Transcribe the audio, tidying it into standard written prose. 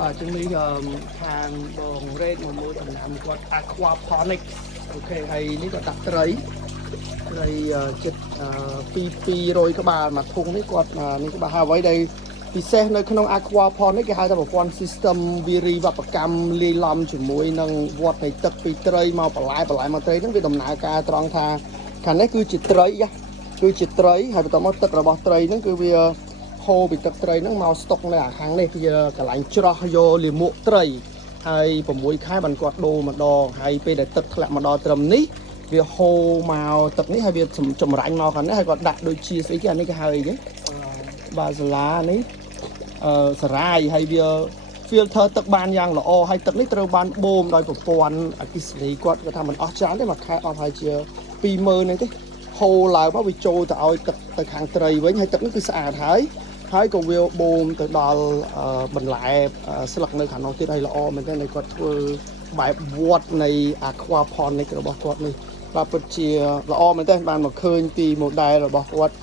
bà chúng mình hàng bồng red một mối đồng nằm quạt aquaponics ok hay ní có đặt đấy đây chật pi rồi các bà mà thùng ní quạt ní các bà hai với đây thì xe nơi không aquaponics cái hai ta một con system viri và cam li lom chỉ mối nâng vọt này tập pi tray mau bà lại mà tray nó bị đồng nạ ca tròn tha khả năng cứ chỉ tray á cứ chỉ tray hay tao mất tập là bỏ tray nó cứ vì hô bị tập tray nó mau stock này hàng này bây giờ cả lạnh cho vô liền muộn tray hayผมមួយខែបានគាត់ដូរម្ដងហើយពេលដែលទឹកធ្លាក់មកដល់ត្រឹមនេះវាហូរមកទឹកនេះហើយវាចម្រាញ់មកខាងនេះហើយគាត់ដាក់ដូចជាស្អីគេអានេះគេហៅអីគេបាទសាឡានេះសារ៉ាយហើយវា filter ទឹកបានយ៉ាងល្អហើយទឹកនេះត្រូវបានបូមដោយប្រព័ន្ធអគ្គិសនីគាត់ថាมันអស់ច្រើនទេមួយខែអស់ហើយជា20000ហ្នឹងទេហូរឡើងមកវាចូលទៅឲ្យទឹកទៅខាងត្រីវិញហើយទឹកនេះគឺស្អាតហើយក៏វាបូមទៅដល់បន្លែស្លឹកនៅខាងនោះទៀតហើយល្អមែនទែនគាត់ធ្វើបែបវត្តនៃ aquaponics របស់គាត់នេះបាទពិតជាល្អមែនទែនបានមកឃើញពី model របស់គាត់